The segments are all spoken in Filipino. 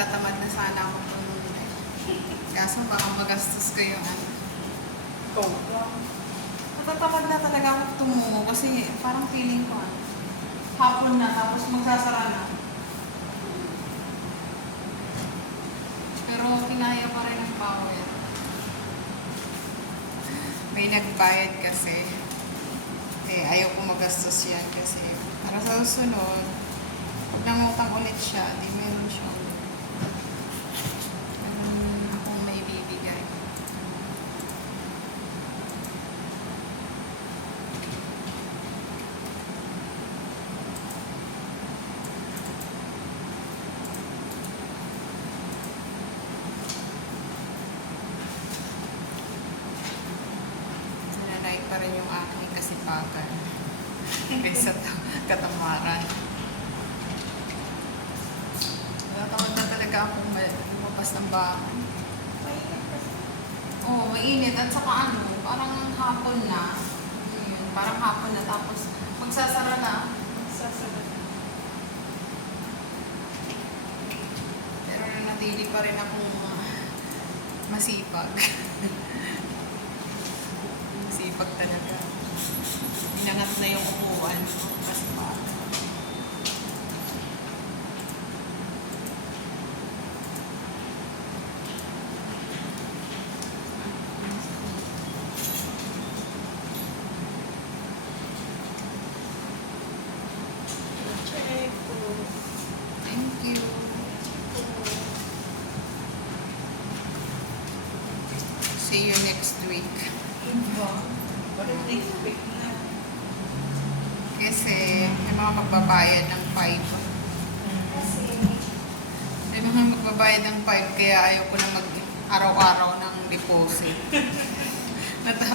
Nagtatamad na sana ako tumulong. Kaso baka magastos ko yung ano. Natatamad na talaga ako tumungo kasi parang feeling ko hapon na tapos magsasara na. Pero kinaya pa rin ang power. May nagbayad kasi. Ayaw ko magastos yan kasi para sa susunod, pag nangutang ulit siya, di meron siya. Meron akong may bibigay. Sinanay pa rin yung aking kasipagan kaysa katamaran. Natatamad na talaga akong lumabas ng bahay. Oo, mainit. At saka parang hapon na. Parang hapon na tapos magsasara na. Pero nanatili pa rin akong masipag. Masipag talaga. Inangat na yung upuan. Kasi thank you. See you next week. Kasi may mga magbabayad ng 5. May mga magbabayad ng 5 kaya ayaw ko na mag-araw-araw ng deposit.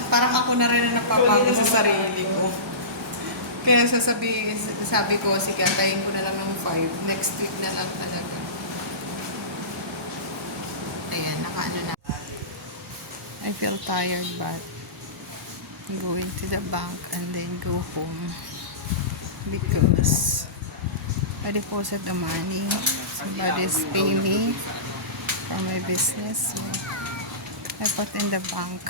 Parang ako na rin na napapagod sa sarili ko. Kaya sabi ko, sige, antayin ko na lang ng 5. Next week na lang talaga. Ayan, nakaano na. I feel tired but I'm going to the bank and then go home because I deposit the money. Somebody's paying me for my business, so I put in the bank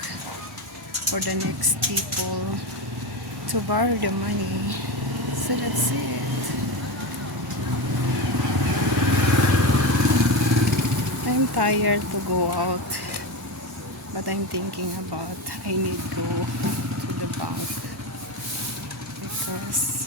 for the next people to borrow the money. So that's it. I'm tired to go out, but I'm thinking about I need to go to the bank because